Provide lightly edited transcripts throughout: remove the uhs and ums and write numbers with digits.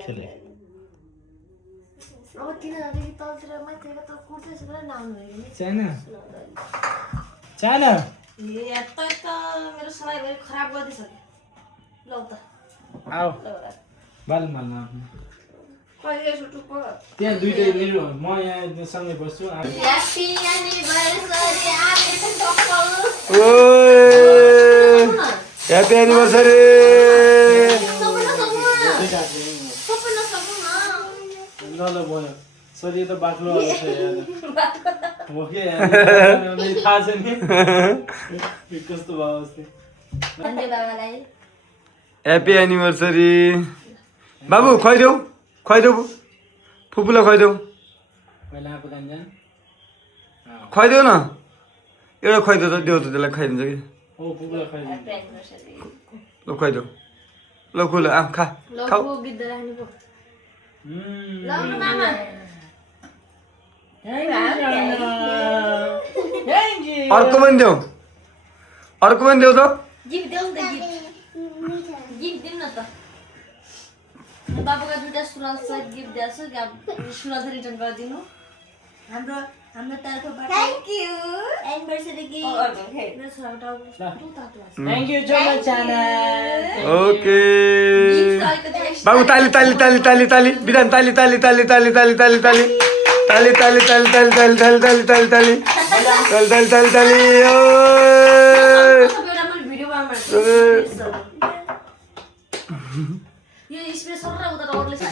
खेले अब तिनीहरूदेखि तलतिर माथिबाट त कुर्दैछ र नाउनु चाइना चाइना मेरो सलाइभरि खराब गरिदिइसक्यो ल त आओ बाल माल्न कहिले सुटुको त्यहाँ दुईटै मेरो म यहाँ सँगै बस्छु ह्याप्पी एनिभर्सरी आमेको कपाल ओए ह्यापी एनिभर्सरी ल ल भयो सरी त बाक्लो आउँछ यार हो के थाहा छ नि कस्तो भयो अस्ति बाबालाई ह्यापी एनिभर्सरी बाबु खुवाइदेऊ फुपूलाई खुवाइदेऊ पहिला आएको जान खुवाइदेऊ न एउटा खुवाइदेऊ त देऊ त त्यसलाई खाइदिन्छ कि ओ फुपूलाई खाइदिनु ल खुवाइदेऊ ल खुल खा खाऊ गीत राख्नु पो अर्को पनि देऊ त गिफ्ट देऊ न त गिफ्ट दिउँ न त बाबुका दुईटा सुरल सहित गिफ्ट दिएको छु सुरल रिटर्न गरिदिनु हाम्रो तर्फबाट थ्याङ्क यू एनिभर्सरी गिफ्ट मेरो छोराको थ्याङ्क यू सो मच चाना ओके बाबु ताली बिदान ताली यो स्पेशल र उता अरूले छ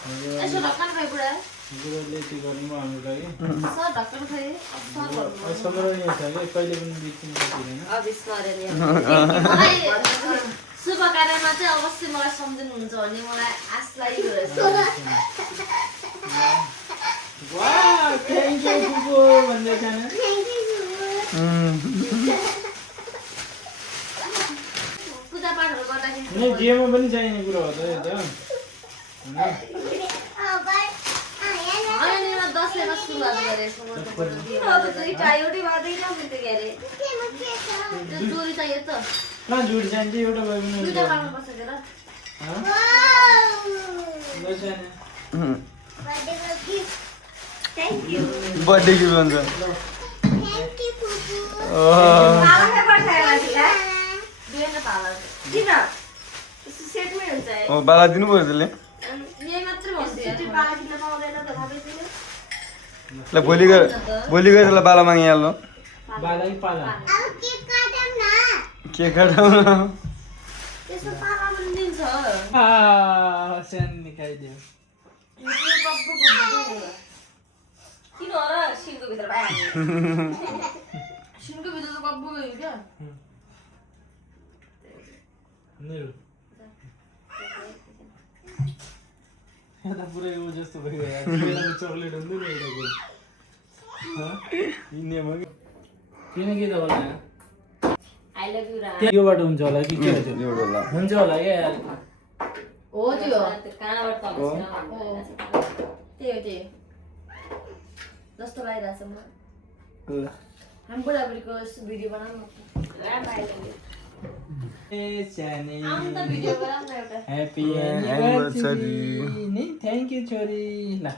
यसो ढक्कन खाए बुढा गुरुले के गर्नु म हाम्रो लागि सर ढक्कन खाए सर गर्नु स्मरणीय छ कि कहिले पनि बिर्सिनु सक्दैन अविस्मरणीय मलाई शुभ कार्यमा चाहिँ अवश्य मलाई सम्झिनुहुन्छ भन्ने मलाई आश लागिरहेको वाह थ्याङ्क यू फुपू भन्दै छैन पूजापाठहरू गर्दाखेरि नि जेमा पनि चाहिने कुरा हो त यो त दसैँमा सुरुवात गरेको जोडी चाहियो त कहाँ जोडी चाहिन्छ एउटा भयो भने दुईटा लाउनु पर्छ के बर्थडे गिफ्ट भन्छ बाला दिनु पर्यो त्यसले ल भोलि गएर त्यसलाई बाला मागिहाल्नु बालाई पाला के काटौँ सानो निकाइदियो किन होला सिनको भित्र भइहाल्यो सिनको भित्र त गब्बु गयो क्या मेरो यहाँ पुरै ऊ जस्तो भयो चक्लेट हुन्थ्यो नि एउटाको हिँड्नेमा किन के त होला आई लभ यु रा योबाट हुन्छ होला कि के हुन्छ होला क्या हो त्यो कानाबाट तल त्यही जस्तो लागिरहेछ म हामी बुढाबुढीको भिडियो बनाउँ न ह्याप्पी एनिभर्सरी नि थ्याङ्क यू छोरी ल